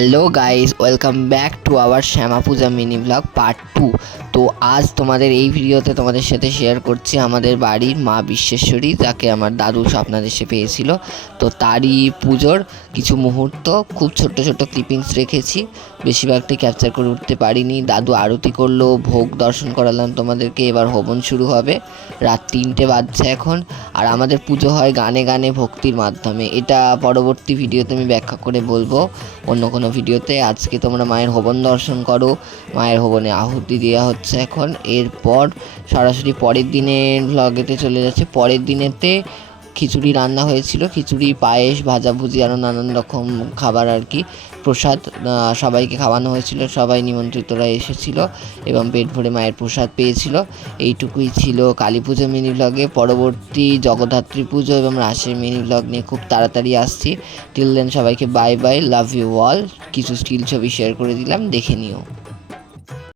Hello guys, welcome back to our Shyama Puja mini blog part 2। তো আজ তোমাদের এই ভিডিওতে তোমাদের সাথে শেয়ার করছি আমাদের বাড়ির মা বিশ্বেশ্বরী, যাকে আমার দাদু স্বপ্নাদেশে পেয়েছিল। তো তারই পুজোর কিছু মুহূর্ত, খুব ছোট্ট ছোট্ট ক্লিপিংস রেখেছি, বেশিরভাগটি ক্যাপচার করে উঠতে পারিনি। দাদু আরতি করলো, ভোগ দর্শন করালাম তোমাদেরকে। এবার হবন শুরু হবে, রাত 3টে বাজছে এখন। আর আমাদের পুজো হয় গানে গানে ভক্তির মাধ্যমে। এটা পরবর্তী ভিডিওতে আমি ব্যাখ্যা করে বলবো, অন্য কোনো ভিডিওতে। আজকে তোমরা মায়ের হবন দর্শন করো। মায়ের হবনে আহুতি দেওয়া হচ্ছে এখন। এরপর সরাসরি পরের দিনের ভ্লগেতে চলে যাচ্ছে। পরের দিনেতে খিচুড়ি রান্না হয়েছিল, খিচুড়ি, পায়েস, ভাজাভুজি, আরও নানান রকম খাবার আর কি, প্রসাদ সবাইকে খাওয়ানো হয়েছিল। সবাই নিমন্ত্রিতরা এসেছিল এবং পেট ভরে মায়ের প্রসাদ পেয়েছিল। এইটুকুই ছিল কালী পুজো মিনি ব্লগে। পরবর্তী জগদ্ধাত্রী পুজো এবং রাসের মিনি ব্লগ নিয়ে খুব তাড়াতাড়ি আসছি। টিল দেন সবাইকে bye bye, love you all. কিছু স্টিল ছবি শেয়ার করে দিলাম, দেখে নিও।